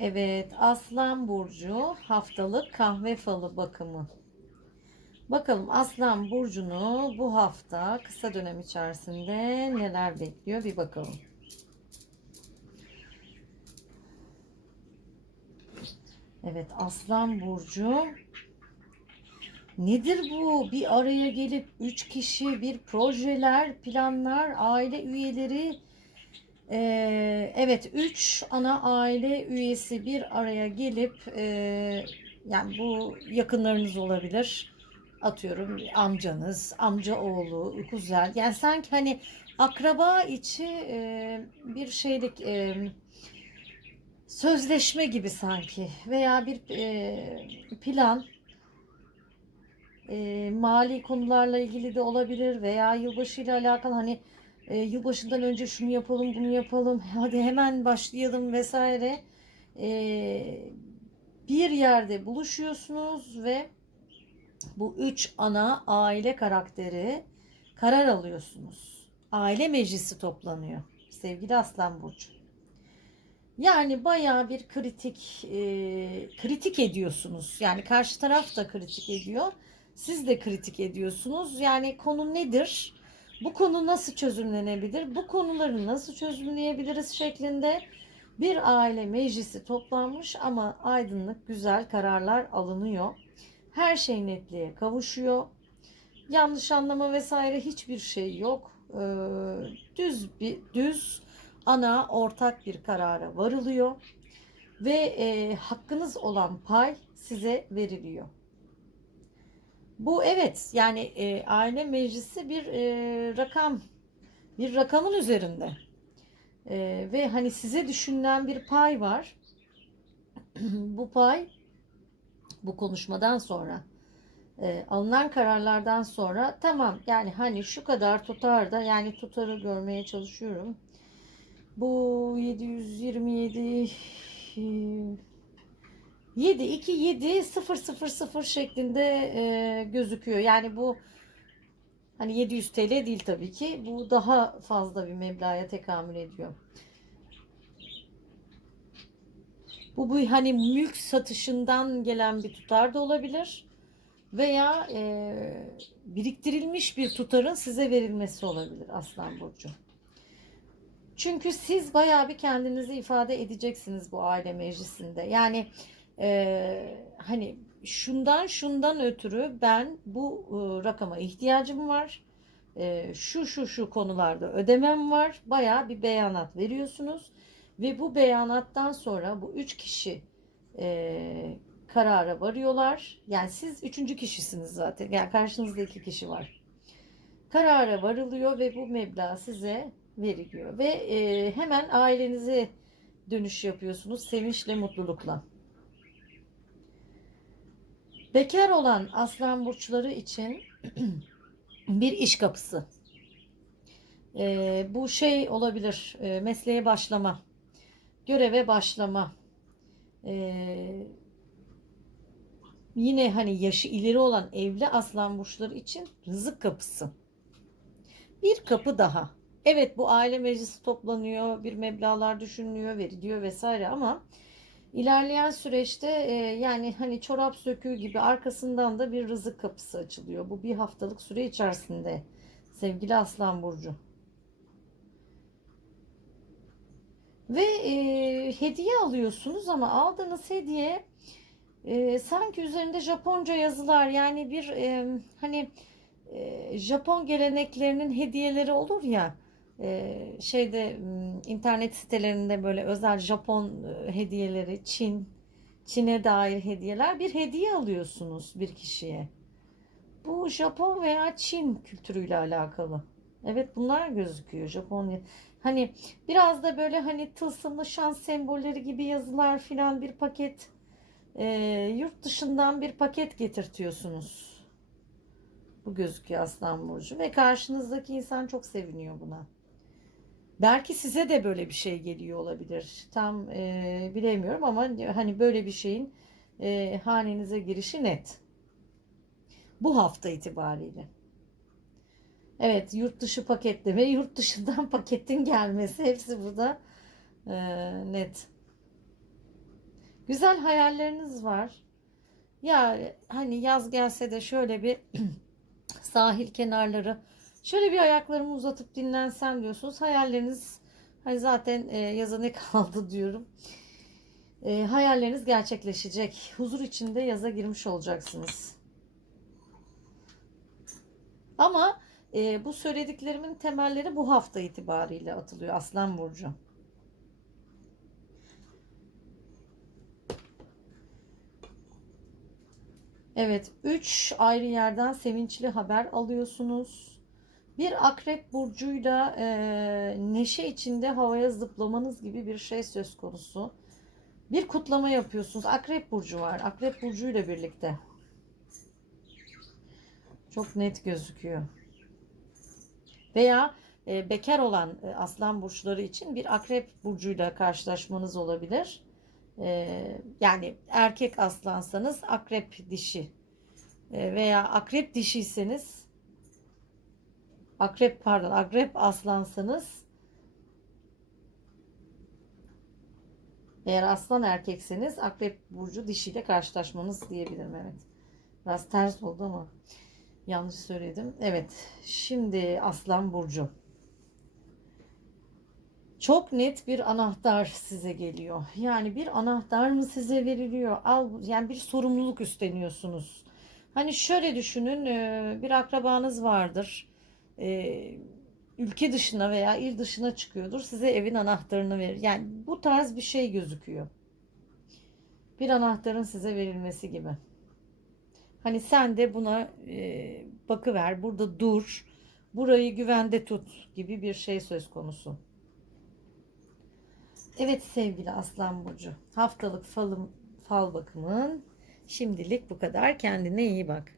Evet, Aslan Burcu haftalık kahve falı bakımı. Bakalım Aslan Burcu'nu bu hafta kısa dönem içerisinde neler bekliyor bir bakalım. Evet, Aslan Burcu. Nedir bu? Bir araya gelip üç kişi, bir projeler, planlar, aile üyeleri, ee, evet, üç ana aile üyesi bir araya gelip e, yani bu yakınlarınız olabilir. Atıyorum amcanız, amca oğlu, kuzen. Yani sanki hani akraba içi e, bir şeylik e, sözleşme gibi sanki veya bir e, plan e, mali konularla ilgili de olabilir veya yılbaşı ile alakalı hani e, yılbaşından önce şunu yapalım bunu yapalım hadi hemen başlayalım vesaire E, bir yerde buluşuyorsunuz ve bu üç ana aile karakteri karar alıyorsunuz. Aile meclisi toplanıyor sevgili Aslan Burcu. Yani bayağı bir kritik e, kritik ediyorsunuz. Yani karşı taraf da kritik ediyor. Siz de kritik ediyorsunuz. Yani konu nedir? Bu konu nasıl çözümlenebilir? Bu konuları nasıl çözümleyebiliriz şeklinde bir aile meclisi toplanmış ama aydınlık güzel kararlar alınıyor. Her şey netliğe kavuşuyor. Yanlış anlama vesaire hiçbir şey yok. Ee, düz bir düz ana ortak bir karara varılıyor ve e, hakkınız olan pay size veriliyor. Bu evet yani e, aile meclisi bir e, rakam bir rakamın üzerinde E, ve hani size düşünülen bir pay var. bu pay bu konuşmadan sonra e, alınan kararlardan sonra tamam yani hani şu kadar tutar da yani tutarı görmeye çalışıyorum. Bu 727 7 2 7 0 0 0 şeklinde e, gözüküyor. Yani bu hani 700 TL değil tabii ki. Bu daha fazla bir meblağa tekamül ediyor. Bu bu hani mülk satışından gelen bir tutar da olabilir veya e, biriktirilmiş bir tutarın size verilmesi olabilir Aslan burcu. Çünkü siz bayağı bir kendinizi ifade edeceksiniz bu aile meclisinde. Yani e, hani şundan şundan ötürü ben bu e, rakama ihtiyacım var. E, şu şu şu konularda ödemem var. Bayağı bir beyanat veriyorsunuz. Ve bu beyanattan sonra bu üç kişi e, karara varıyorlar. Yani siz üçüncü kişisiniz zaten. Yani karşınızda iki kişi var. Karara varılıyor ve bu meblağ size veriliyor. Ve e, hemen ailenize dönüş yapıyorsunuz sevinçle, mutlulukla. Bekar olan aslan burçları için bir iş kapısı. E, bu şey olabilir, e, mesleğe başlama, göreve başlama. E, yine hani yaşı ileri olan evli aslan burçları için rızık kapısı. Bir kapı daha. Evet bu aile meclisi toplanıyor, bir meblağlar düşünülüyor, veriliyor vesaire ama ilerleyen süreçte e, yani hani çorap söküğü gibi arkasından da bir rızık kapısı açılıyor. Bu bir haftalık süre içerisinde sevgili Aslan Burcu. Ve e, hediye alıyorsunuz ama aldığınız hediye e, sanki üzerinde Japonca yazılar yani bir e, hani e, Japon geleneklerinin hediyeleri olur ya e, şeyde internet sitelerinde böyle özel Japon e, hediyeleri Çin Çin'e dair hediyeler bir hediye alıyorsunuz bir kişiye. Bu Japon veya Çin kültürüyle alakalı. Evet bunlar gözüküyor Japonya. Hani biraz da böyle hani tılsımlı şans sembolleri gibi yazılar filan bir paket e, yurt dışından bir paket getirtiyorsunuz. Bu gözüküyor Aslan Burcu ve karşınızdaki insan çok seviniyor buna. Belki size de böyle bir şey geliyor olabilir. Tam e, bilemiyorum ama hani böyle bir şeyin e, hanenize girişi net. Bu hafta itibariyle. Evet yurt dışı paketleme, yurt dışından paketin gelmesi hepsi burada e, net. Güzel hayalleriniz var. Ya hani yaz gelse de şöyle bir sahil kenarları şöyle bir ayaklarımı uzatıp dinlensem diyorsunuz. Hayalleriniz hani zaten e, yaza ne kaldı diyorum. E, hayalleriniz gerçekleşecek. Huzur içinde yaza girmiş olacaksınız. Ama e, bu söylediklerimin temelleri bu hafta itibariyle atılıyor Aslan Burcu. Evet, 3 ayrı yerden sevinçli haber alıyorsunuz. Bir akrep burcuyla e, neşe içinde havaya zıplamanız gibi bir şey söz konusu. Bir kutlama yapıyorsunuz. Akrep burcu var. Akrep burcuyla birlikte. Çok net gözüküyor. Veya e, bekar olan e, aslan burçları için bir akrep burcuyla karşılaşmanız olabilir. E, yani erkek aslansanız akrep dişi E, veya akrep dişiyseniz akrep pardon akrep aslansanız eğer aslan erkekseniz akrep burcu dişiyle karşılaşmanız diyebilirim evet. Biraz ters oldu ama yanlış söyledim. Evet şimdi aslan burcu. Çok net bir anahtar size geliyor. Yani bir anahtar mı size veriliyor? Al yani bir sorumluluk üstleniyorsunuz. Hani şöyle düşünün, e, bir akrabanız vardır. E, Ülke dışına veya il dışına çıkıyordur. Size evin anahtarını verir. Yani bu tarz bir şey gözüküyor. Bir anahtarın size verilmesi gibi. Hani sen de buna e, bakıver, burada dur, burayı güvende tut gibi bir şey söz konusu. Evet sevgili Aslan Burcu. Haftalık falım, fal bakımın şimdilik bu kadar. Kendine iyi bak.